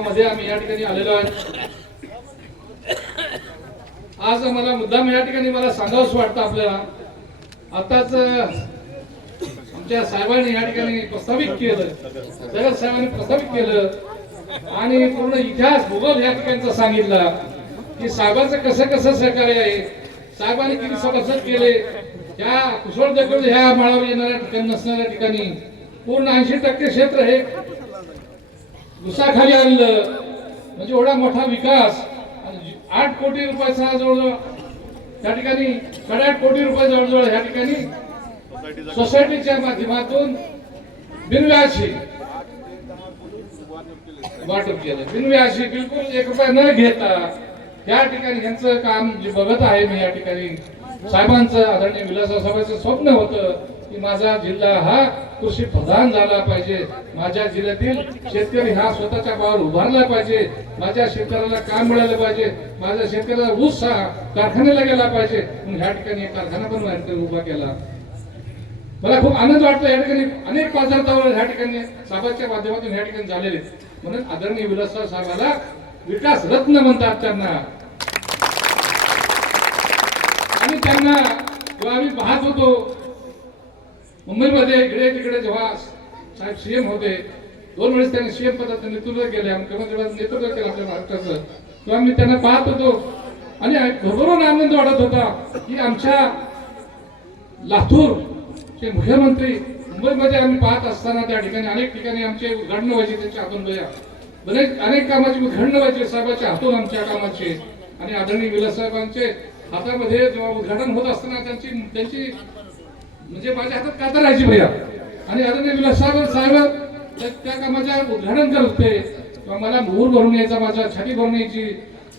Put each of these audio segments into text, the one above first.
गावामध्ये आम्ही या ठिकाणी आलेलो आहे। आज मला मुद्दाम या ठिकाणी मला सांगावंच वाटतं आपल्याला, आताच आमच्या साहेबांनी या ठिकाणी प्रस्तावित केलं, जगत साहेबांनी प्रस्तावित केलं आणि पूर्ण इतिहास भूगोल या ठिकाणचा सांगितला की साहेबांचं कसं कसं सहकार्य आहे, साहेबांनी किती सभासद केले, या कुसळ दगड ह्या माळावर येणाऱ्या ठिकाणी नसणाऱ्या ठिकाणी पूर्ण 80% क्षेत्र हे गुसाखाली आणलं, म्हणजे एवढा मोठा विकास। 8 कोटी रुपयाचा जवळजवळ त्या ठिकाणी 8.5 कोटी रुपये जवळजवळ ह्या ठिकाणी सोसायटीच्या माध्यमातून बिनव्याजी वाटप केलं, बिनव्याजी बिलकुल 1 रुपया न घेता त्या ठिकाणी यांचं काम जे बघत आहे मी या ठिकाणी। साहेबांचं आदरणीय विलासराव साहेबांचं स्वप्न होतं की माझा जिल्हा हा कृषी प्रधान झाला पाहिजे, माझ्या जिल्ह्यातील शेतकरी हा स्वतःच्या पायावर उभारला पाहिजे, माझ्या शेतकऱ्याला काम मिळालं पाहिजे, माझ्या शेतकऱ्याला ऊस हा कारखान्याला गेला पाहिजे, म्हणून ह्या ठिकाणी एक कारखाना पण उभा केला। मला खूप आनंद वाटतो, या ठिकाणी अनेक बाजारतावर ह्या ठिकाणी साहेबांच्या माध्यमातून ह्या ठिकाणी झालेले, म्हणून आदरणीय विलासराव साहेबाला विकास रत्न म्हणतात त्यांना। आणि त्यांना जेव्हा आम्ही पाहत होतो मुंबईमध्ये इकडे तिकडे, जेव्हा साहेब सीएम होते, 2 वेळेस त्यांनी सीएम पदाचं नेतृत्व केले, मुख्यमंत्र्यांचं नेतृत्व केलं आपल्या महाराष्ट्राचं, तेव्हा मी त्यांना पाहत होतो आणि भरभरून आनंद वाटत होता की आमच्या लातूरचे मुख्यमंत्री मुंबईमध्ये आम्ही पाहत असताना त्या ठिकाणी अनेक ठिकाणी आमचे उद्घाटन व्हायचे, त्यांच्या हातून अनेक कामाची उद्घाटन व्हायचे साहेबांच्या हातून आमच्या कामाचे। आणि आदरणीय विलास साहेबांचे हातामध्ये जेव्हा उद्घाटन होत असताना त्यांची म्हणजे माझ्या हातात कातर राहायची भैया, आणि आदरणीय विलास साहेब त्या कामाच्या उद्घाटन करत होते तेव्हा मला मूर भरून यायचा, माझा छाती भरून यायची,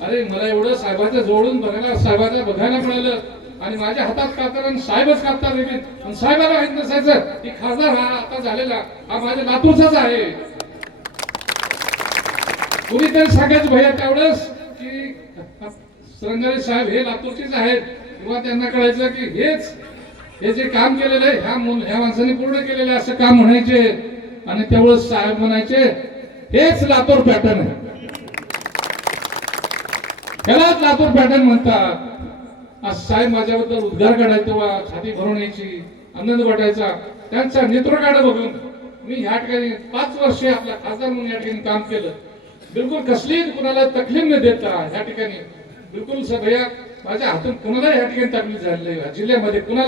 अरे मला एवढं साहेबांचं जोडून साहेबांना बघायला मिळालं आणि माझ्या हातात कातर आणि साहेबच कापतात आणि साहेबाला माहित नसायचं की खासदार हा आता झालेला हा माझ्या लातूरचाच आहे। कुणीतरी सांगायचं भैया त्यावेळेस की सरंगारे साहेब हे लातूरचेच आहेत, किंवा त्यांना कळायचं की हे जे काम केलेलं आहे ह्या माणसाने पूर्ण केलेलं असं काम म्हणायचे, आणि त्यावेळेस साहेब म्हणायचे हेच लातूर पॅटर्न आहे, ह्यालाच लातूर पॅटर्न म्हणतात। आज साहेब माझ्याबद्दल उद्गार काढायचे, तेव्हा छाती भरून यायची, आनंद वाटायचा। त्यांचा नेतृत्वाकडे बघून मी ह्या ठिकाणी 5 वर्षे आपला खासदार म्हणून या ठिकाणी काम केलं, बिलकुल कसली कुणाला तकलीफ न देता ह्या ठिकाणी बिलकुल भैया माझ्या हातून कुणाला ह्या ठिकाणी तकलीफ झाली जिल्ह्यामध्ये कुणाला